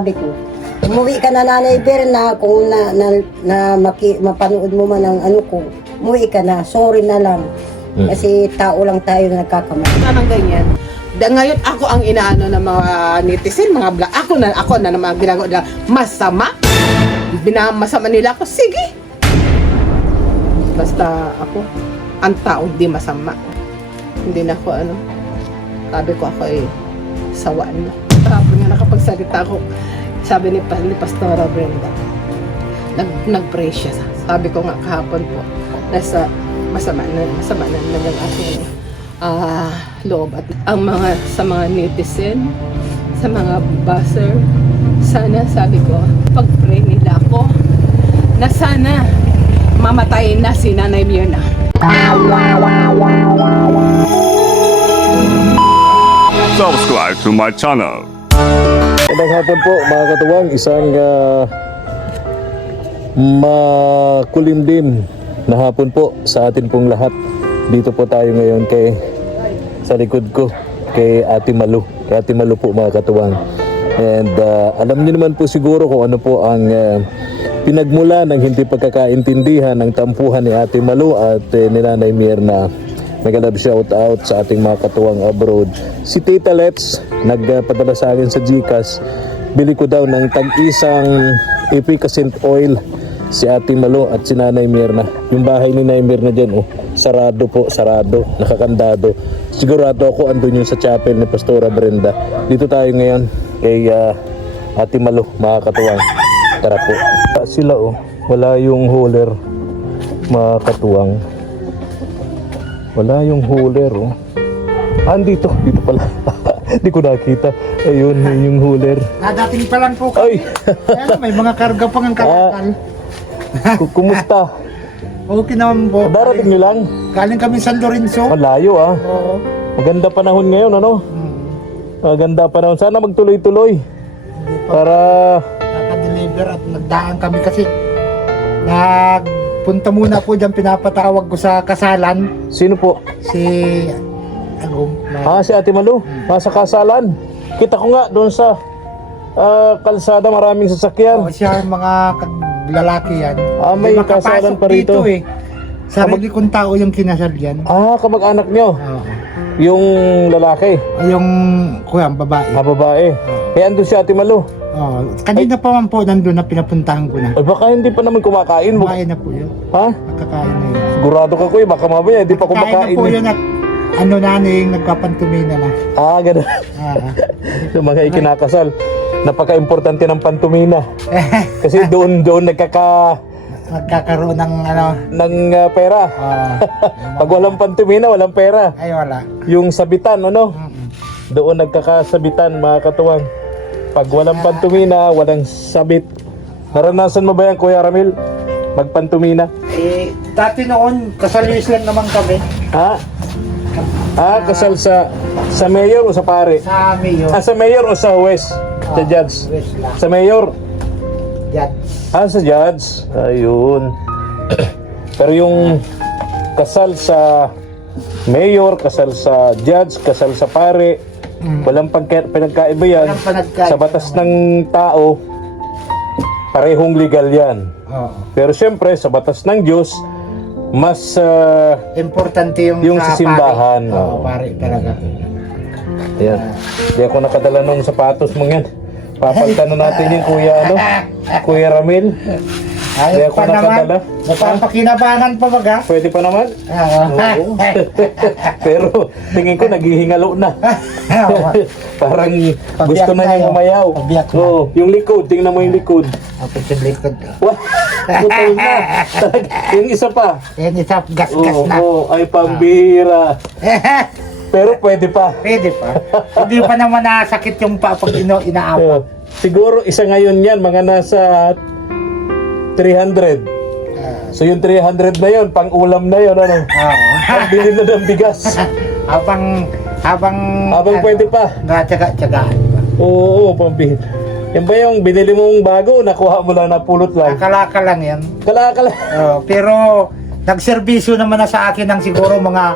Sabi ko, umuwi ka na Nanay Berna kung mapanood mo man ang ano ko, umuwi ka na, sorry na lang. Kasi tao lang tayo na nagkakamali. Nang ganyan. Ngayon ako ang inaano ng mga netizen, mga vlog. Ako na naman ginagawa nila masama. Binamasama nila ako, sige. Basta ako, ang tao di masama. Hindi na ako sabi ko ako sawaan na. Sabi nga nakapagsalita ako, sabi ni Pastora Brenda, nag-pray siya. Sabi ko nga kahapon po, nasa masama na ang aking loob at sa mga netizen, sa mga buzzer, sana sabi ko, pag-pray nila ako na sana mamatay na si Nanay Myrna. Subscribe to my channel. Magandang hapon po mga katuwang, isang makulimlim na hapon po sa atin pong lahat. Dito po tayo ngayon sa likod ko kay Ate Malu. Kay Ate Malu po mga katuwang. And alam niyo naman po siguro kung ano po ang pinagmula ng hindi pagkakaintindihan ng tampuhan ni Ate Malu at ni Nanay Myrna. Nag-love shout out sa ating mga katuwang abroad. Si Tita Let's nagpadala sa akin sa GCash. Bili ko daw ng tag-isang efficacent oil si Ate Malu at si Nanay Myrna. Yung bahay ni Nanay Myrna dyan, sarado po, sarado, nakakandado. Sigurado ako andun yung sa chapel ni Pastora Brenda. Dito tayo ngayon kay Ate Malu, mga katuwang. Tara po. Sila wala yung hauler, mga katuwang. Wala yung hauler, andito, dito pala. Hindi ko nakita. Ayun, yung hauler. Nadating pa lang po Ay! Kaya may mga karga pang ang kalakal. Kumusta? Okay naman po. Darating nyo lang? Galing kami San Lorenzo. Malayo Oo. Maganda panahon ngayon, Maganda panahon. Sana magtuloy-tuloy. Hindi pa Para... nakadeliver at nagdaan kami kasi nagpunta muna po dyan, pinapatawag ko sa kasalan Sino po? si Agong. Si Ate Malu. Sa kasalan. Kita ko nga doon sa kalsada, maraming sasakyan. Siya mga lalaki yan. May Hindi makapasok kasalan pa rito. Sarili kong tao yung kinasal yan. Kamag-anak nyo. Oo. Yung lalaki. Yung kuya, babae. Babae. Kaya andun si Ate Malu. Kanina pa man po nandun na pinapuntahan ko na. Ay, baka hindi pa naman kumakain. Kumain na po yun. Ha? Nakakain na yun. Sigurado ka kuya, baka mamaya hindi pa Kain na kumakain. po yun at naning nagpapantumina na. Ganun. Yung mga ikinakasal. Napaka-importante ng pantumina. Kasi doon Magkakaroon ng ng pera. Pag walang pantumina, walang pera. ay wala. Yung sabitan, doon nagkakasabitan, mga katuwang. Pag walang pantumina, walang sabit. Naranasan mo ba yan, Kuya Ramil? Magpantumina? Dati noon, kasalis lang naman kami Kasal sa mayor o sa pare? sa Mayo. Sa mayor o sa West? Sa judge? West lang. Sa mayor? Yan. Sa judge. Ayun. Pero yung kasal sa mayor, kasal sa judge, kasal sa pare, walang pinagkaiba yan. Walang pinagkaiba. Sa batas ng tao, parehong legal yan. Oo. Pero siyempre, sa batas ng Diyos, mas Importante yung sa simbahan. Pare. Oo, pare talaga. Ayan. Di ako nakadala ng sapatos mo yan. Papalitan na natin yung Kuya Ramil. Di Ayos ako pa naman. nakadala. Napapakinabangan pa baga. Pwede pa naman. Oo. Pero tingin ko naghihingalo na. Parang gusto na niyang umayaw. Pabiyak na. Yung likod, tingnan mo yung likod. Tapos yung likod. Wah, putol na. Yung isa pa. Yan isa, gas-gas na. Ay pambira. Pero pwede pa. Pwede pa. Hindi pa naman nasakit yung paa pag inaawat. Siguro isa ngayon yan, mga nasa 300. So yung 300 na yun, pang ulam na yun, Oo. Ang bili na ng bigas. Habang Pwede pa. Natsaga-tsagaan pa. Oo, pambili. Yan ba yung binili mong bago, nakuha mo lang, napulot lang? Kalaka lang yan. Kalakala. Pero nagserbisyo naman na sa akin ng siguro mga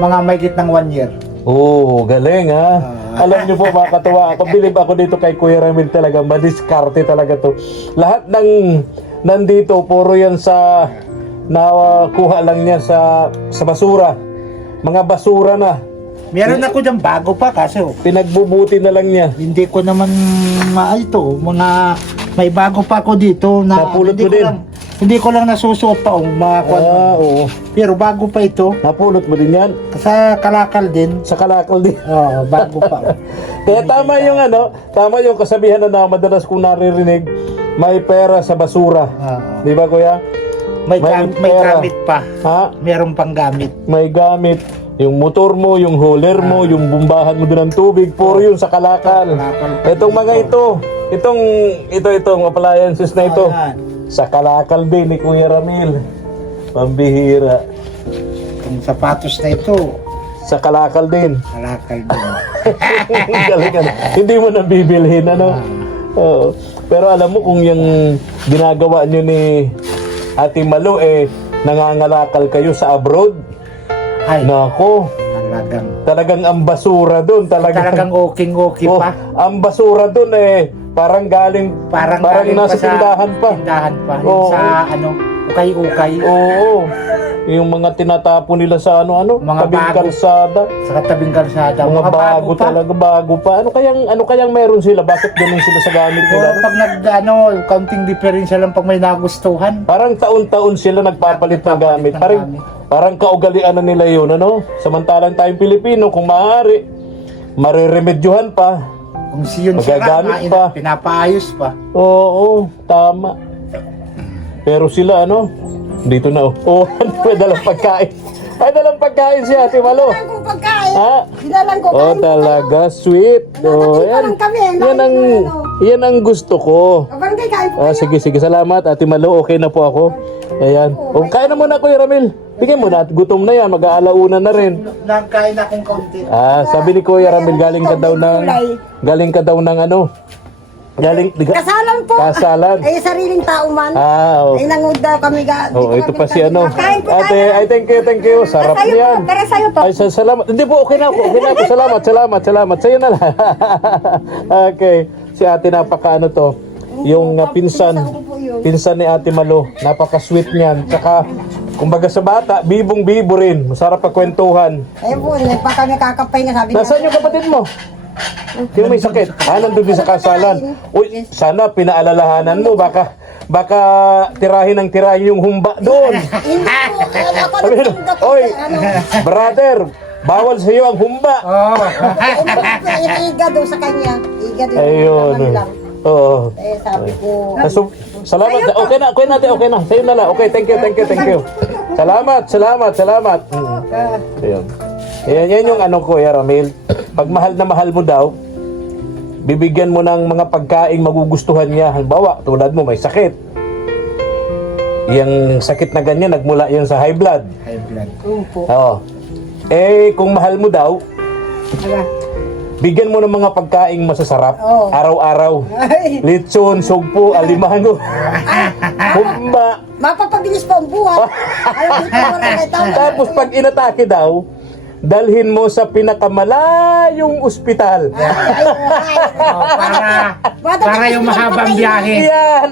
mahigit ng 1 year. Oo, galing ha. Alam niyo po mga katuwa, ako bilib ako dito kay Kuya Ramil talaga, madiskarte talaga to. Lahat ng nandito, puro yan sa nakuha lang niya sa basura. Mga basura na. Meron ako dyan bago pa kaso Pinagbubuti na lang niya. hindi ko naman ito, mga may bago pa ako dito na Napulot hindi mo ko din? hindi ko lang nasusuot pa mga kwan. Oo. Pero bago pa ito, Napulot mo din yan. sa Kalakal din. Sa kalakal din. Oo, bago pa. Kaya tama yung tama yung kasabihan na madalas kong naririnig, may pera sa basura. Oo. Di ba kuya? May May pera. gamit pa. Ha? Meron pang gamit. May gamit. Yung motor mo, yung hauler mo, yung bumbahan mo doon ng tubig, puro yun sa kalakal. Itong mga itong appliances na ito, Ayan. sa kalakal din ni Kuya Ramil. Pambihira. Yung sapatos na ito, Sa kalakal din. Kalakal din. Galing ka na. Hindi mo na bibilhin, ano? Oo. Pero alam mo kung yung ginagawa nyo ni Ate Malu, nangangalakal kayo sa abroad. Ay, Nako, talagang ang basura doon. talagang okay Oh, pa. ang basura doon parang galing Galing nasa pa sa tindahan pa. Tindahan pa. Oo. Yung sa ukay-ukay. Oo. Yung mga tinatapon nila sa Mga tabing bago. kalsada. Sa katabing kalsada. Mga bago pa. talaga, bago pa. Ano kayang meron sila? Bakit ganun sila sa gamit Siguro nila? pag counting difference lang pag may nagustuhan. Parang taon-taon sila nagpapalit ng gamit. Parang kaugalian na nila yun, Samantalang tayong Pilipino, kung maaari, mariremedyohan pa. Kung siyon Magagamit sila, pa. pinapaayos pa. Oo, tama. Pero sila, dito na, may dalang pagkain. Ay, dalang pagkain si Ate Malu. Dinalang kong pagkain. Ha? Dinalang ko Oh, kain ko talaga, sweet. Oh, Natating pa lang kami, yan ang gusto ko. kayo. Barangay kain po kayo. Sige, salamat Ate Malu. Okay na po ako. Ayan. Kain na muna Kuya Ramil. Bigyan mo na at gutom na yan. Mag-aalauna na rin. Nagkain akong kaunti. Sabi ni Kuya Ramil, galing ka daw ng Kasalan po. Kasalan. Ay, sariling tao man. Oh. Ay, nangod daw kami. Ito pa si Kain po Ate, tayo. ay thank you. Sarap Sa'yo po, niyan. pero sa'yo po. Ay, salamat. Hindi po, okay na po. Salamat. Sa'yo na lang. Okay. Si Ate napaka to. Yung pinsan ni Ate Malu. Napaka-sweet niyan. Tsaka, kumbaga sa bata, bibong-bibo rin. Masarap pagkwentuhan. Ayun po, nagpa kami kakapay na sabi niya. Nasaan yung kapatid mo? Yung may sakit. Nandun din sa kasalan. Uy, sana pinaalalahanan mo. Baka tirahin yung humba doon. Hindi po, kaya ako Sabi nagtinda ko. Oy, brother, bawal sa iyo ang humba. Iga daw sa kanya. Iga daw. Ayun. Lang. Oo. Sabi ko, Salamat. Okay na. Sa'yo na lang. Okay, thank you. Salamat. Ayun. Yan yung Kuya Ramil. Pag mahal na mahal mo daw, bibigyan mo ng mga pagkain magugustuhan niya. Halimbawa, tulad mo, may sakit. Yung sakit na ganyan, nagmula yan sa high blood. High blood. po. Oo. Kung mahal mo daw, bigyan mo ng mga pagkaing masasarap. Oo. Araw-araw. Ay, Lechon, sugpo, alimango. Humba. mapapabilis pa ang buhay. Alam ko, wala na ito. Tapos pag inatake daw, dalhin mo sa pinakamalayong ospital. Para yung mahabang biyahe. Yan.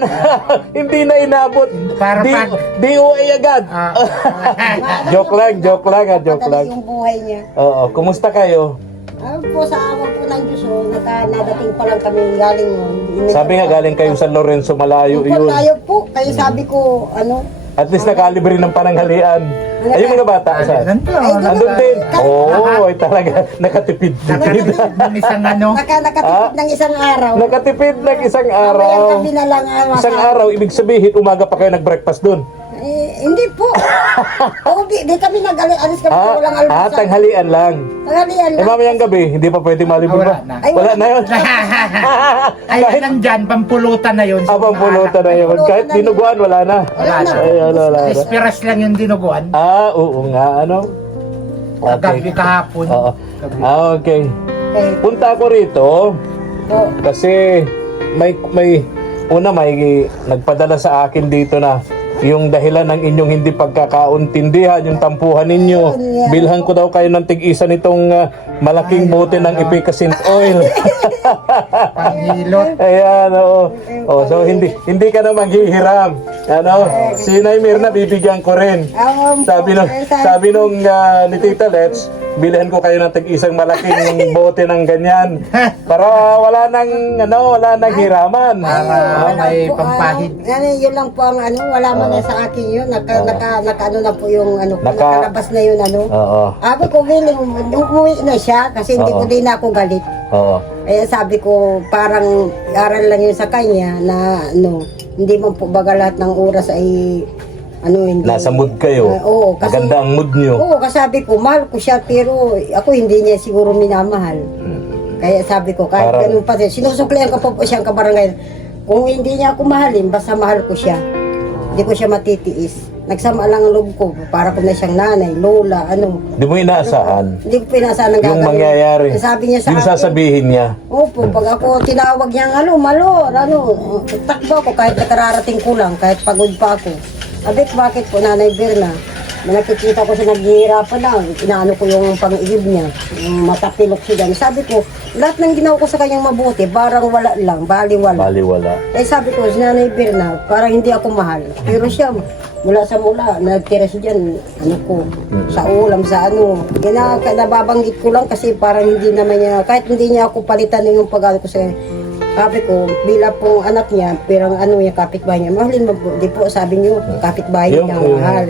Hindi na inabot. Para pag- DOA agad. Joke lang. Madali yung buhay niya. Oo, kumusta kayo? Ano po, sa awa po ng Diyos, nadating pa lang kami galing. Sabi nga galing kayo sa Lorenzo, malayo yun. Layo po, kaya sabi ko, At least nakalibre ng pananghalian. Ay, yung mga bata, saan? Andun din. Ay talaga, nakatipid. Ng isang nakatipid ng isang araw. Nakatipid ng isang Mamayang araw. gabi na lang Isang araw, ibig sabihin, umaga pa kayo nag-breakfast dun. Hindi po. Di kami nag-alis kami walang almusal. Tanghalian lang. Tanghalian lang. Mamayang gabi, hindi pa pwede malibog ba? Wala na. Ay, Wala na yun. Ay, nandyan, pampulutan na yun. Pulutan na yun. Kahit dinuguan, wala na. Wala na. Wala na. Espiras lang yung dinuguan. Oo nga, Gabi kahapon. Oo. Okay. Okay. Punta ako rito kasi may nagpadala sa akin dito na yung dahilan ng inyong hindi pagkakauntindihan, yung tampuhan ninyo. Bilhan ko daw kayo ng tig-isa nitong malaking bote ng efficacent oil. Panghilot. Ayan, oo. Oh, so hindi ka na maghihiram. Ano? Si Nay Mirna bibigyan ko rin. Sabi nung ni Tita Let's, bilhan ko kayo ng tig-isang malaking bote ng ganyan para wala nang hiraman. Para may pampahid. Yun lang po ang wala man na sa akin yun. Naka na po yung nakalabas na yun Oo. Sabi ko, willing, umuwi na siya kasi hindi ko din ako galit. Oo. Kaya sabi ko, parang aral lang yun sa kanya na hindi mo po baga lahat ng oras ay hindi. Nasa mood kayo. Oo, kasi Maganda ang mood nyo. Oo, kasi sabi ko, mahal ko siya pero ako hindi niya siguro minamahal. Kaya sabi ko, kahit Parang- ganun pa rin, sinusuklihan ko pa po siyang kabarangay. Kung hindi niya ako mahalin, basta mahal ko siya. Hindi ko siya matitiis. Nagsama lang ang loob ko, para ko na siyang nanay, lola, Di mo inaasahan Hindi ko pinasaan ng yung gagawin. mangyayari. Sabi niya sa Yung akin, sasabihin niya. opo, pag ako tinawag niya, Malor, takbo ako kahit nakararating ko lang, kahit pagod pa ako. Sabi ko, bakit po, Nanay Berna? Nakikita ko siya naghihirapan lang, inaano ko yung pang-iib niya, yung matapilok siya dyan. Sabi ko, lahat ng ginawa ko sa kanyang mabuti, barang wala lang, baliwala. Baliwala. Sabi ko, si Nanay Berna, parang hindi ako mahal. Pero siya, mula sa mula, nagtira siya dyan, sa ulam, sa nababanggit ko lang kasi parang hindi naman niya, kahit hindi niya ako palitan yung pag-ano ko sa sabi ko, bila pong anak niya, pero niya, kapitbahay niya, mahalin mo po, di po, sabi niyo, kapitbahay niya, mahal.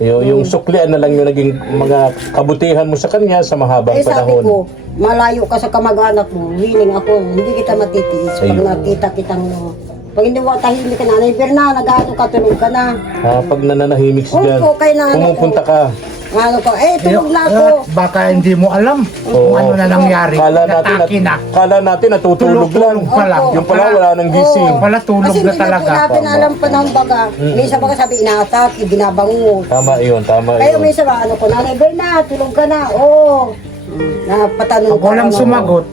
Yung suklian na lang yung naging mga kabutihan mo sa kanya sa mahabang Sabi panahon. ko, malayo ka sa kamag-anak mo, willing ako, hindi kita matitiis. Pag Ayun. nakita kitang, pag hindi mo tahimik ka, Nanay Berna, nag-ato ka, tulog ka na. Pag nananahimik siya dyan, Opo, kay nanay ko. pumupunta ka. Tulog na ako. Baka hindi mo alam kung ano na nangyari. Kala natin natutulog lang. Tulog pa lang. Yung pala wala nang gising. Pala tulog Kasi na hindi talaga. na po natin alam pa ng baga. Minsan baga sabi, inatak, binabango. Tama yun. Kaya minsan ba, Nanay Berna, tulog ka na. Oo. Napatanong Pag walang sumagot,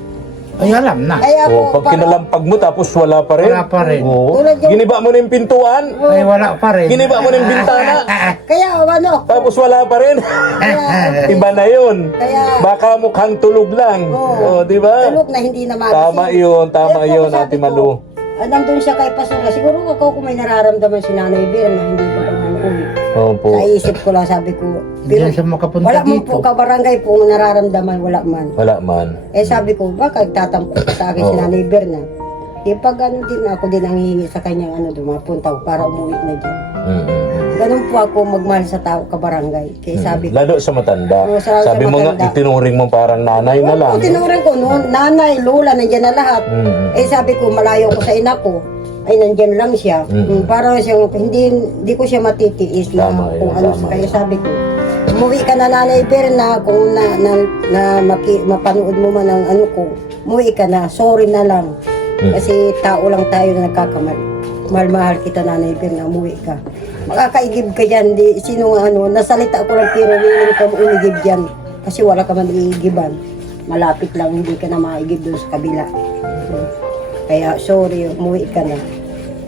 ay alam na. Kaya Oh, po, pag kinalampag mo tapos wala pa rin. Wala pa rin. Oo. Tulad yung- Giniba mo na yung pintuan. Ay wala pa rin. Giniba mo na yung bintana. kaya Tapos wala pa rin. Iba na yun. Kaya- Baka mukhang tulog lang. Oo. Di ba? tulog na hindi na magising. Tama yun. Tama Kaya po, yun, sabi Ate ko, Malu. nandun siya kay Pastora. Siguro ako kung may nararamdaman si Nanay Berna na hindi ba kami uwi. Opo. Sa isip ko lang sabi ko, Hindi na siya makapunta wala man dito. po kabarangay po nararamdaman, wala man. Wala man. Sabi ko, baka tatampo sa akin si Oo. Nanay Berna. Pag din ako din ang hihingi sa kanyang dumapunta ko para umuwi na dyan. Ganun po ako magmahal sa tao kabarangay. Kaya sabi ko, Lalo sa matanda. Oo, sa Sabi mo nga, matanda. itinuring mo parang nanay na lang. tinuring ko noon, nanay, lola, nandiyan na lahat. Sabi ko, malayo ko sa ina ko. Ay, nandiyan lang siya. Para siyang, hindi ko siya matitiis na Tama yun, kung ano. tama. Kaya sabi ko, umuwi ka na, Nanay Berna, kung mapanood mo man ang ko, umuwi ka na, sorry na lang. Kasi tao lang tayo na nagkakamali. Mahal-mahal kita, Nanay Berna, umuwi ka. Makakaigib ka dyan, sino nasalita ko lang pero willing ka umigib dyan. Kasi wala ka man iigiban. Malapit lang, hindi ka na maigib doon sa kabila. Kaya sorry, umuwi ka na.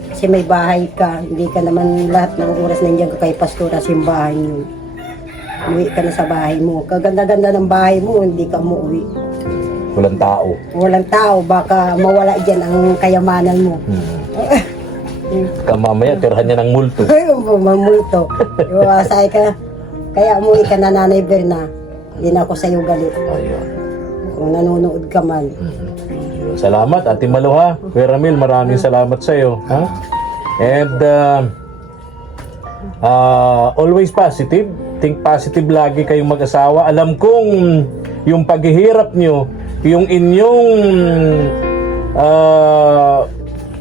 Kasi may bahay ka, hindi ka naman lahat ng oras nandiyan ka kay Pastora simbahan yun. Umuwi ka na sa bahay mo. Kaganda-ganda ng bahay mo, hindi ka umuwi. Walang tao. Walang tao, baka mawala dyan ang kayamanan mo. Mamaya, tirhan niya ng multo. Ay, mamulto. Iwasay ka. Kaya umuwi ka na, Nanay Berna. Hindi na ako sa'yo galit. Ayun. Kung nanonood ka man. Salamat, Ate Malu ha. Kuya Ramil, maraming salamat sa iyo. Ha? And always positive. Think positive lagi kayong mag-asawa. Alam kong yung paghihirap nyo, yung inyong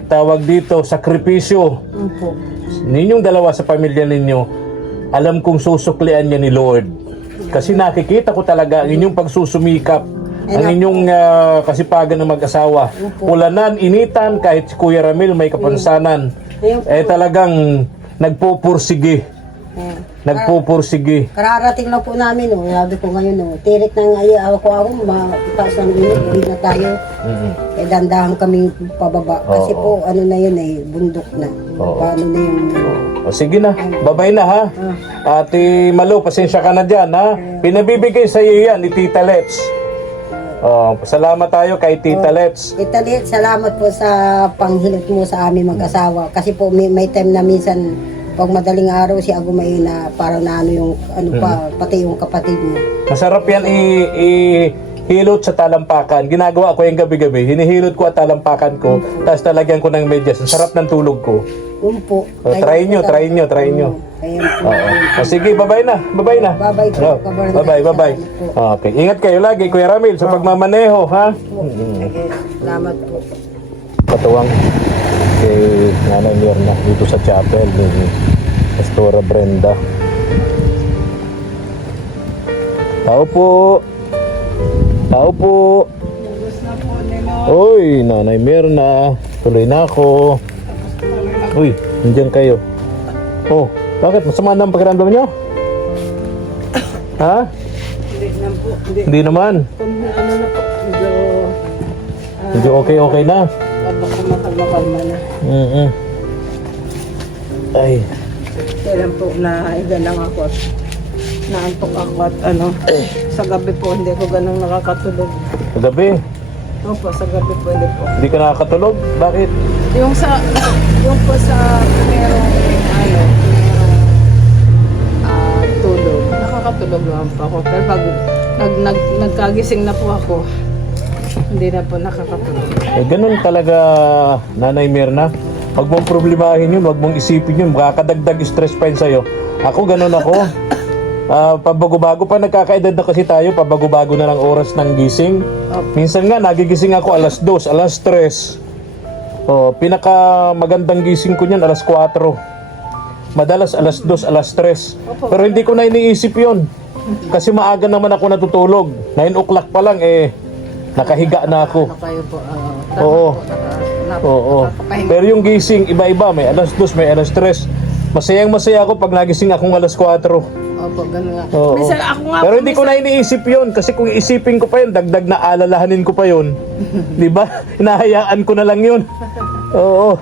tawag dito, sakripisyo, Opo. ninyong dalawa sa pamilya ninyo, alam kong susuklian niya ni Lord. Kasi nakikita ko talaga ang inyong pagsusumikap, ang inyong kasipagan ng mag-asawa. Ulanan, initan, kahit si Kuya Ramil may kapansanan, talagang nagpupursige nagpupursige. Kararating lang po namin, oh. Sabi ko ngayon, tirik ng ako, mataas ng init, hindi na tayo. Eh, dandahan kami pababa. Kasi po, ano na yun bundok na. Paano na yun? O sige na, babay na ha. Ate Malu, pasensya ka na dyan ha. Pinabibigay sa iyo yan ni Tita Let's. Salamat tayo kay Tita Let's. Italit, salamat po sa panghilot mo sa amin mag-asawa. Kasi po may time na minsan pag madaling araw si Agumay na parang na yung pati yung kapatid mo. Masarap yan ihilot sa talampakan. Ginagawa ko yung gabi-gabi. Hinihilot ko at talampakan ko. Tapos talagyan ko ng medyas. Ang sarap ng tulog ko. Po. Try nyo. Ayan po. Sige, bye-bye na. Bye-bye na. Bye-bye po, Kabarangay. Bye-bye. Okay. Ingat kayo lagi, Kuya Ramil, sa pagmamaneho, ha? Sige, salamat po. Katuwang kay Nanay Mirna dito sa chapel ni Pastora Brenda. Tao po. Uy, Nanay Mirna. Tuloy na ako. Uy, nandiyan kayo. Oh, bakit? Masama na ang pakiramdam nyo? Ha? Hindi naman. Ano na po, Medyo okay na. baka makalma na. Ay. Kailan po naiga lang ako at naantok ako at sa gabi po hindi ko ganun nakakatulog. Kagabi, Opo, sa gabi po hindi po. hindi ka nakakatulog? Bakit? Yung po sa primerong tulog, nakakatulog naman po ako. Pero pag nagkagising na po ako, hindi na po nakakatulog. Ganun talaga, Nanay Mirna. Huwag mong problemahin yun, huwag mong isipin yun. Makakadagdag stress pa yun sa'yo. Ako, ganun ako. Pabago-bago pa, nagkakaedad na kasi tayo, pabago-bago na lang oras ng gising. Minsan nga, nagigising ako alas 2, alas 3. Pinaka magandang gising ko niyan, alas 4. Madalas alas 2, alas 3. Pero hindi ko na iniisip yun. Kasi maaga naman ako natutulog. 9 o'clock pa lang, nakahiga na ako. Kayo po, Oo. Pero yung gising, iba-iba. May alas 2, may alas 3. Masayang-masaya ako pag nagising akong alas 4. Opo, ganun nga. Oo. Minsan ako nga Pero po, hindi ko na iniisip yun. Kasi kung isipin ko pa yun, dagdag na alalahanin ko pa yun. Di ba? Hinahayaan ko na lang yun. Oo.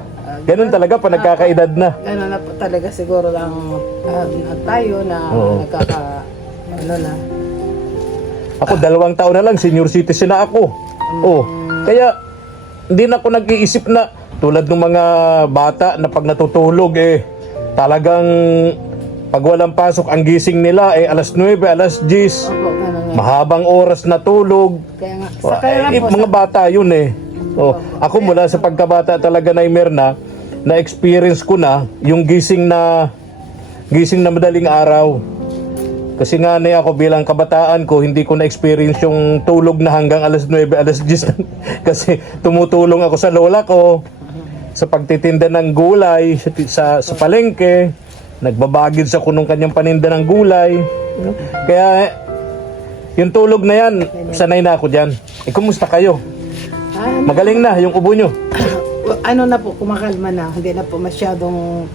Ganun talaga pa nagkakaedad na. Ganun na po talaga siguro lang tayo na na. Ako 2 taon na lang, senior citizen na ako. Kaya hindi na ako nag-iisip na tulad ng mga bata na pag natutulog talagang pag walang pasok ang gising nila alas 9, alas 10. Opo, ganun nga. Mahabang oras na tulog. Kaya nga, sa kaya nga po, Mga bata yun ako mula sa pagkabata talaga na Mirna, na-experience ko na yung gising na madaling araw. Kasi nga ako bilang kabataan ko, hindi ko na-experience yung tulog na hanggang alas 9, alas 10. Kasi tumutulong ako sa lola ko sa pagtitinda ng gulay sa palengke. Nagbabagid sa kunong kanyang paninda ng gulay. Kaya yung tulog na yan, sanay na ako dyan. Kumusta kayo? Magaling na yung ubo nyo. na po, kumakalma na. Hindi na po masyadong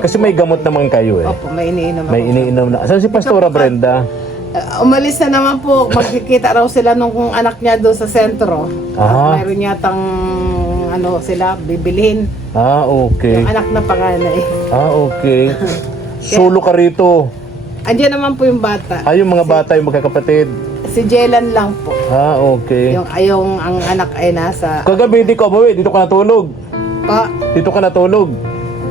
Kasi may gamot naman kayo Opo, may iniinom ako. May iniinom na. Saan si Pastora Brenda? Umalis na naman po. Magkikita raw sila nung anak niya doon sa sentro. Mayroon yatang sila bibilhin. Okay. Yung anak na panganay. Okay. Solo ka rito. Andiyan naman po yung bata. Yung mga bata, yung magkakapatid. Si Jelan lang po. Okay. Yung ang anak ay nasa... Kagabi, di ka umuwi. Dito ka natulog. Dito ka natulog.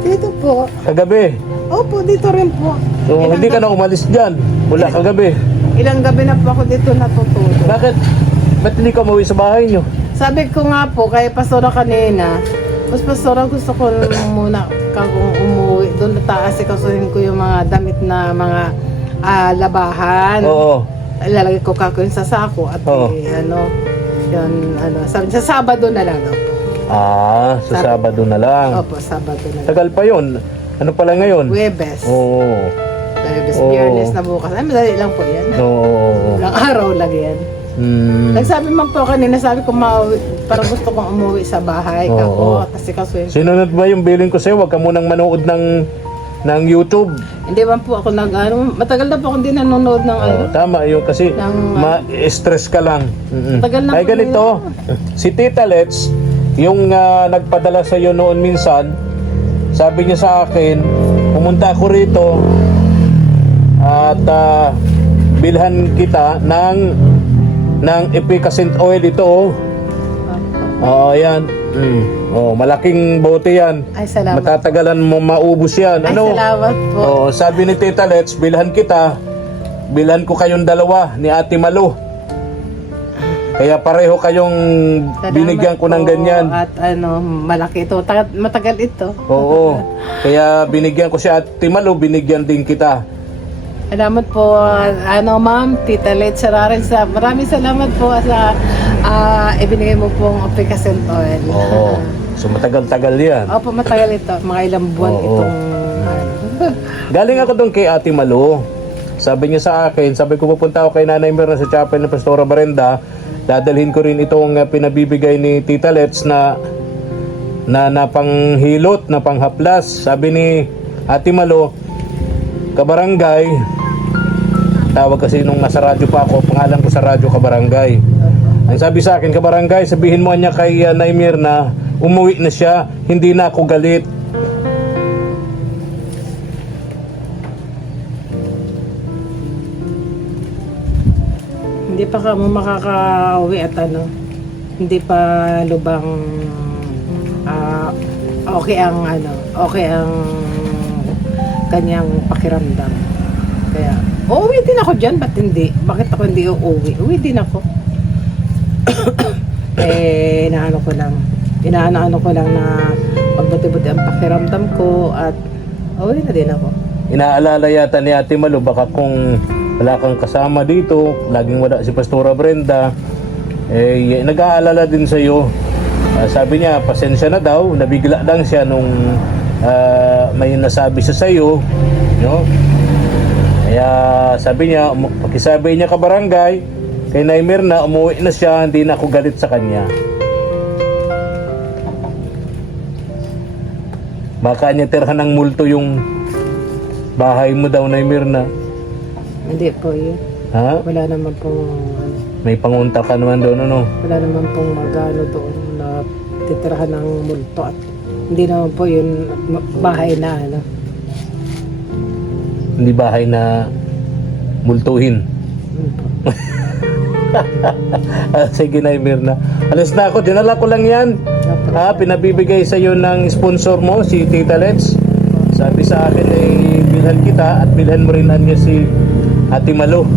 Dito po. Kagabi. Opo, dito rin po. So, hindi ka na umalis dyan. Mula kagabi. Ilang gabi na po ako dito natutulog. Bakit? Ba't hindi ka umuwi sa bahay nyo? Sabi ko nga po, kay Pastora kanina, Pastora, gusto ko muna kung umuwi. Doon nataas-ikasuhin ko yung mga damit na mga labahan. Oo. Ilalagay ko kako yun sa sako at sabi, sa Sabado na lang daw po. Sa Sabado na lang. Opo, Sabado na lang. Tagal pa yun. Ano pala ngayon? Huwebes. Huwebes, Biyernes na bukas. Ay, madali lang po yan. Ilang araw lang yan. Nagsabi man po kanina, sabi ko parang gusto kong umuwi sa bahay. Kasi kasuhin. Sinunod ba yung bilin ko sa'yo? Huwag ka munang manood ng ng YouTube. Hindi man po ako matagal na po akong di nanonood ng ano. Tama yun kasi ma-stress ka lang. Tagal na Ay po ganito, si Tita Let's, yung nagpadala sa iyo noon minsan, sabi niya sa akin, pumunta ako rito at bilhan kita ng efficacent oil ito. Oo, yan. Oh, malaking bote yan. Ay, salamat. Matatagalan mo maubos yan. Ay, salamat po. Oh, sabi ni Tita Let's, bilhan kita. Bilhan ko kayong dalawa ni Ate Malu. Kaya pareho kayong Salamat binigyan ko ng po. ganyan. At malaki ito. Matagal ito. Oo. Kaya binigyan ko si Ate Malu, binigyan din kita. Salamat po, ma'am, Tita Let's Sararin. Maraming salamat po sa ibinigay mo pong efficacent oil. Oo. So matagal-tagal yan. Opo, matagal ito. Mga ilang buwan Oo. itong... Galing ako doon kay Ate Malu. Sabi niya sa akin, sabi ko pupunta ako kay Nanay Mirna sa chapel ng Pastora Brenda. Dadalhin ko rin itong pinabibigay ni Tita Let's na panghilot, na panghaplas. Sabi ni Ate Malu, kabarangay, tawag kasi nung nasa radyo pa ako, pangalan ko sa radyo kabarangay. Ang sabi sa akin, kabarangay, sabihin mo niya kay Nay Mirna, umuwi na siya, hindi na ako galit. Hindi pa ka mo makaka-uwi at hindi pa lubang okay ang kanyang pakiramdam. Kaya, uuwi din ako dyan, ba't hindi? Bakit ako hindi uuwi? Uwi din ako. Inaano ko lang na pagbuti-buti ang pakiramdam ko at uuwi na din ako. Inaalala yata ni Ate Malu, baka kung wala kang kasama dito, laging wala si Pastora Brenda, nag-aalala din sa iyo. Sabi niya, pasensya na daw, nabigla lang siya nung may nasabi siya sa iyo, no? Kaya sabi niya, pakisabi niya kabarangay, kay Nay Mirna, umuwi na siya, hindi na ako galit sa kanya. Baka niya tirhan ng multo yung bahay mo daw, Nay Mirna. Hindi po yun. Ha? Wala naman pong May pangunta ka naman doon, ano? wala naman pong magano doon na titirahan ng multo at hindi naman po yun bahay na Hindi bahay na multuhin. Sige na, Mirna. Alas na ako, dinala ko lang yan. Pinabibigay sa iyo ng sponsor mo, si Tita Let's. Sabi sa akin bilhan kita at bilhan mo rin niya si Ate Malu.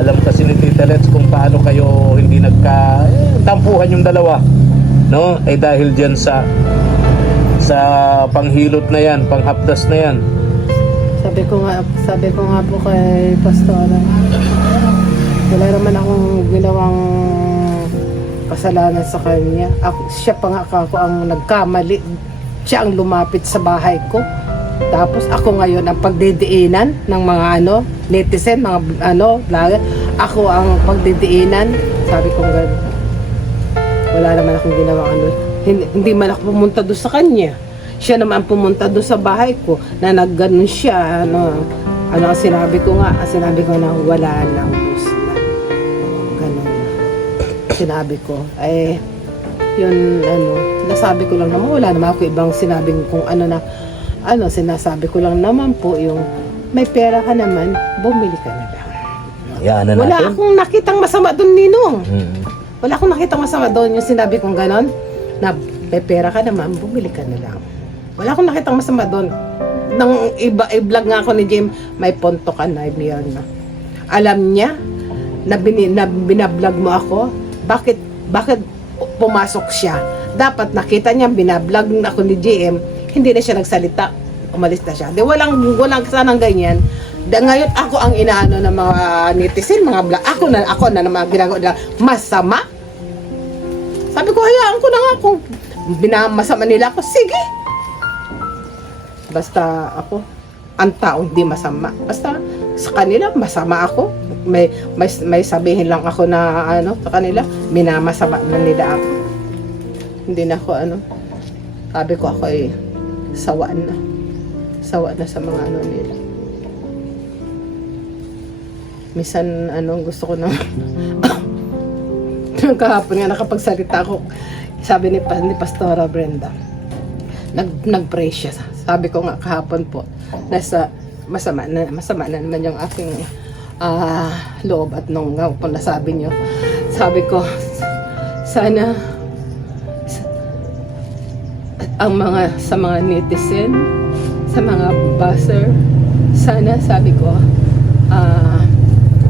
Alam kasi ni Tita Let's kung paano kayo hindi tampuhan yung dalawa, no? Dahil diyan sa panghilot na yan, panghapdas na yan. Sabi ko nga po kay Pastora, wala naman akong ginawang kasalanan sa kanya. Siya pa nga ako ang nagkamali. Siya ang lumapit sa bahay ko. Tapos ako ngayon ang pagdidiinan ng mga netizen, mga vlogger. Ako ang pagdidiinan. Sabi ko gano'n. Wala naman akong ginawang Hindi man ako pumunta doon sa kanya. Siya naman pumunta doon sa bahay ko na nagganon siya. Ang sinabi ko nga, na wala nang bus na. Ganon na. Sinabi ko, yun, nasabi ko lang naman, wala naman ako ibang sinabing kung sinasabi ko lang naman po yung may pera ka naman, bumili ka na lang. Yan na Wala natin. akong nakitang masama doon, Ninong. Wala akong nakitang masama doon yung sinabi kong ganon, na may pera ka naman, bumili ka na lang. Wala akong nakitang masama doon. Nang i-vlog nga ako ni Jim, may ponto ka na, Mirna. Alam niya na binablog mo ako. Bakit pumasok siya? Dapat nakita niya binablog ako ni JM, hindi na siya nagsalita, umalis na siya. Walang sanang ganyan. Ngayon ako ang inaano ng mga netizen, mga vlog. Ako na mga ginagawa nila masama. Sabi ko, hayaan ko na nga kung binamasama nila ako. Sige. Basta ako, ang taong di masama. Basta sa kanila, masama ako. May sabihin lang ako na sa kanila, minamasama na nila ako. Hindi na ako sabi ko ako sawaan na. sawa na sa mga ano nila. Minsan, gusto ko na nung kahapon nga nakapagsalita ako, sabi ni Pastora Brenda, nag-pray siya. Sabi ko nga kahapon po, nasa masama na naman yung aking loob at nung nga po nasabi niyo. Sabi ko, sana sa mga netizen, sa mga buzzer, sana sabi ko,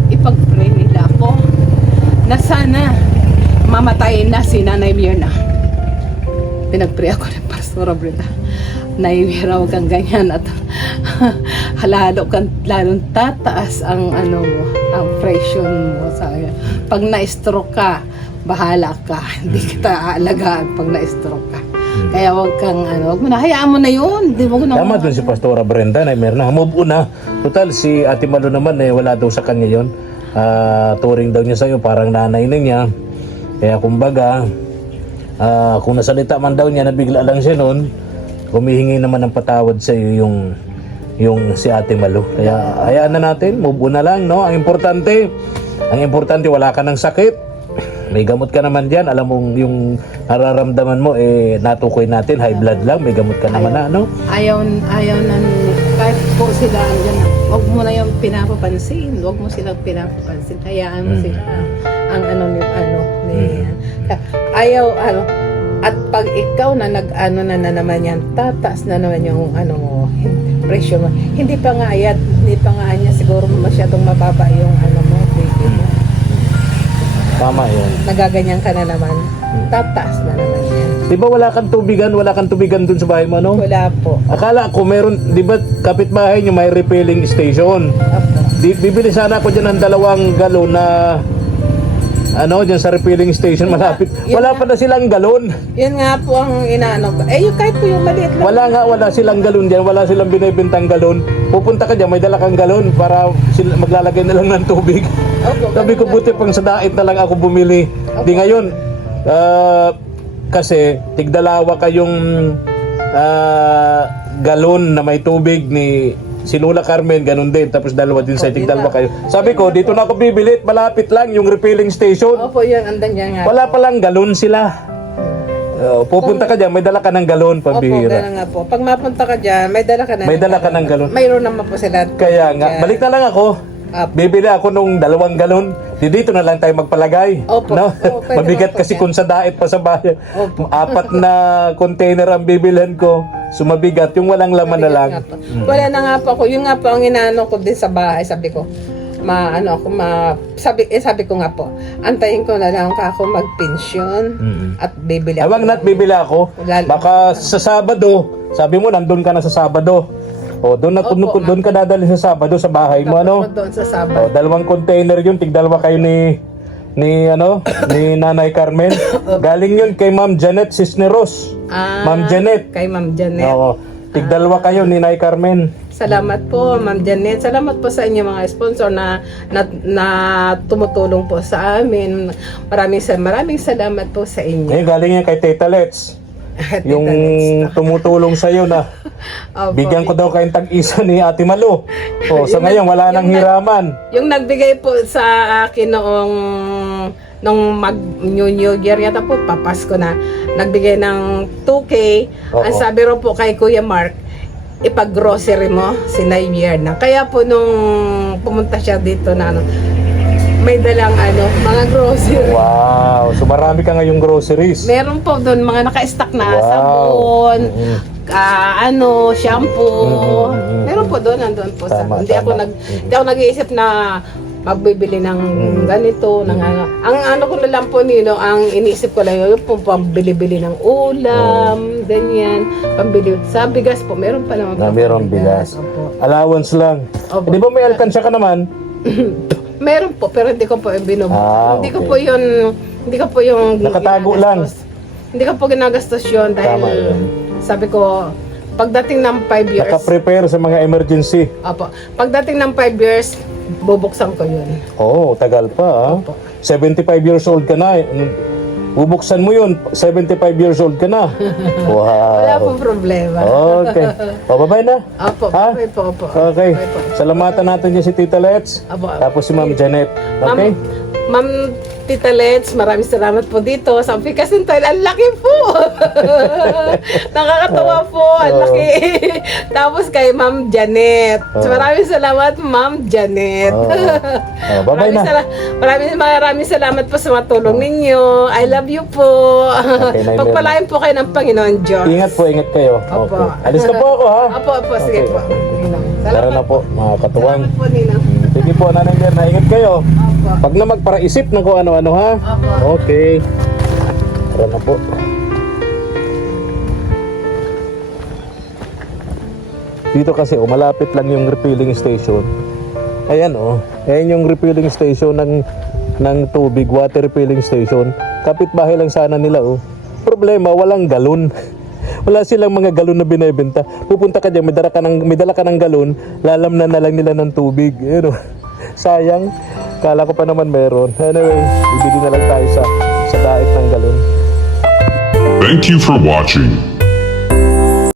ipag-pray nila ako na sana mamatay na si Nanay Mirna. Pinag-pray ako ng Pastor Brenda. Nay Mirna, huwag kang ganyan at lalong tataas ang ang presyon mo sa pag na-stroke ka, bahala ka. Hindi kita aalagaan pag na-stroke ka. Kaya wag mo na, hayaan mo na yun. Tama dun si Pastora Brenda, Nay Mirna. Move on na. Total, si Ate Malu naman, wala daw sa kanya yun. Turing daw niya sa'yo, parang nanay na niya. Kaya kumbaga, kung nasalita man daw niya, nabigla lang siya noon, humihingi naman ng patawad sa'yo yung si Ate Malu. Kaya hayaan na natin, move on na lang, no? Ang importante, wala ka ng sakit. May gamot ka naman dyan. Alam mong yung nararamdaman mo, natukoy natin, high blood lang. May gamot ka naman na, no? Ayaw na, kahit po sila, wag mo na yung pinapapansin. Wag mo silang pinapapansin. Hayaan mo sila ang ayaw, at pag ikaw na na naman yan, tataas na naman yung presyo mo. Hindi pa nga niya siguro masyadong mababa yung baby mo. Tama yun. Nagaganyan ka na naman, tataas na naman yan. Di ba wala kang tubigan dun sa bahay mo, no? Wala po. Akala ko meron, di ba kapitbahay nyo may refilling station? Opo. Bibili sana ako dyan ng 2 galon na dyan sa refilling station malapit. Wala pa na silang galon. Yun nga po ang inaano ko. Yung kahit po yung maliit lang. Wala silang galon dyan. Wala silang binibintang galon. Pupunta ka dyan, may dala kang galon para maglalagay na lang ng tubig. Opo, Sabi ko, buti pang sa dait na lang ako bumili. Di ngayon, kasi tigdalawa kayong galon na may tubig ni si Lola Carmen, ganun din. Tapos dalawa din sa tigdalawa kayo. Sabi ko, dito na ako bibili. Malapit lang yung refilling station. Opo, yun. Andan dyan nga. Wala palang galon sila. Pupunta ka dyan, may dala ka ng galon, Opo, pambihira. gano'n nga po. Pag mapunta ka dyan, may dala ka na. May dala ka ng galon. Mayroon naman po sila. Kaya nga, balik na lang ako. Bibili ako nung 2 galon. Dito na lang tayo magpalagay. Opo. No? Opo, pwede Mabigat naman po kasi yan. kung sa dait pa sa bahay. Opo. 4 na container ang bibilhan ko. Sumabigat, yung walang laman na lang. Nga po. Wala na nga po ako. Yung nga po ang inaano ko din sa bahay. Sabi ko, sabi ko nga po, antayin ko na lang ako mag-pension at bibili ako. Awang nat bibili ako. Baka sa Sabado, sabi mo nandun ka na sa Sabado. Doon ka dadali sa Sabado sa bahay mo, ano? Doon sa Sabado. 2 container yun, tigdalawa kayo ni Nanay Carmen. Galing yun kay Ma'am Janet Cisneros. Ma'am Janet. Kay Ma'am Janet. Oo. Tigdalawa kayo ni Nanay Carmen. Salamat po, Ma'am Janet. Salamat po sa inyo mga sponsor na tumutulong po sa amin. Maraming salamat po sa inyo. Galing yan kay Teta Let's. Yung tumutulong sa'yo na bigyan ko daw kayong tag-isa ni Ate Malu. Sa ngayon wala nang hiraman. Yung nagbigay po sa akin nung mag-New Year yata po, papasko na, nagbigay ng 2K. Ang sabi ro po kay Kuya Mark, ipag-grocery mo si Naimier na. Kaya po nung pumunta siya dito na may dalang mga grocery. Wow! So marami ka ngayong groceries. Meron po doon mga naka-stock na Wow. sabon, shampoo. Meron po doon, nandun po sa. Tama, Hindi ako nag-iisip na magbibili ng ganito, ng ang ko na lang po ang iniisip ko lang yung pambili-bili ng ulam, ganyan, pambili sa bigas po, meron pa naman po. Meron bigas. Opo. Allowance lang. Opo. Di ba may alkansya ka naman? Meron po, pero hindi ko po binubuo. Hindi ko okay. po yung Nakatago lang. Hindi ko po ginagastos yun dahil Tama yun. sabi ko, pagdating ng 5 years, Naka-prepare sa mga emergency. opo, pagdating ng 5 years, bubuksan ko yun. Tagal pa. Opo. 75 years old ka na. Bubuksan mo yun, 75 years old ka na. Wala Wow. pong problema. Okay. O, bye-bye na. Opo, Ha? bye po, opo. Okay. Bye po. Salamatan natin niya si Tita Let's. Apo, apo. Tapos si Ma'am Janet. Okay? Ma'am Tita Let's, maraming salamat po dito sa Pikasintal. Ang laki po! Nakakatawa po, ang laki. Tapos kay Ma'am Janet. So, maraming salamat, Ma'am Janet. Bye-bye na. Maraming salamat po sa matulong ninyo. I love you po. Nay Mel. Pagpalain po kayo ng Panginoon Diyos. Ingat po, ingat kayo. Opo. Okay. Alis na po ako, ha? Opo, sige Okay. po. Tara na po, mga katuwang. Salamat po, Ninang. Sige po, Nanay Mirna, ingat kayo. Opo. Pag na magparaisip na kung ano-ano, ha? Opo. Okay. Tara na po. Dito kasi, malapit lang yung refilling station. Ayan, ayan yung refilling station ng tubig, water refilling station. Kapitbahay lang sana nila, Problema, walang galon. Wala silang mga galon na binebenta. Pupunta ka dyan, may dala ka ng galon, lalamnan na lang nila ng tubig. Sayang. Kala ko pa naman meron. Anyway, bibili na lang tayo sa daig ng galon. Thank you for watching.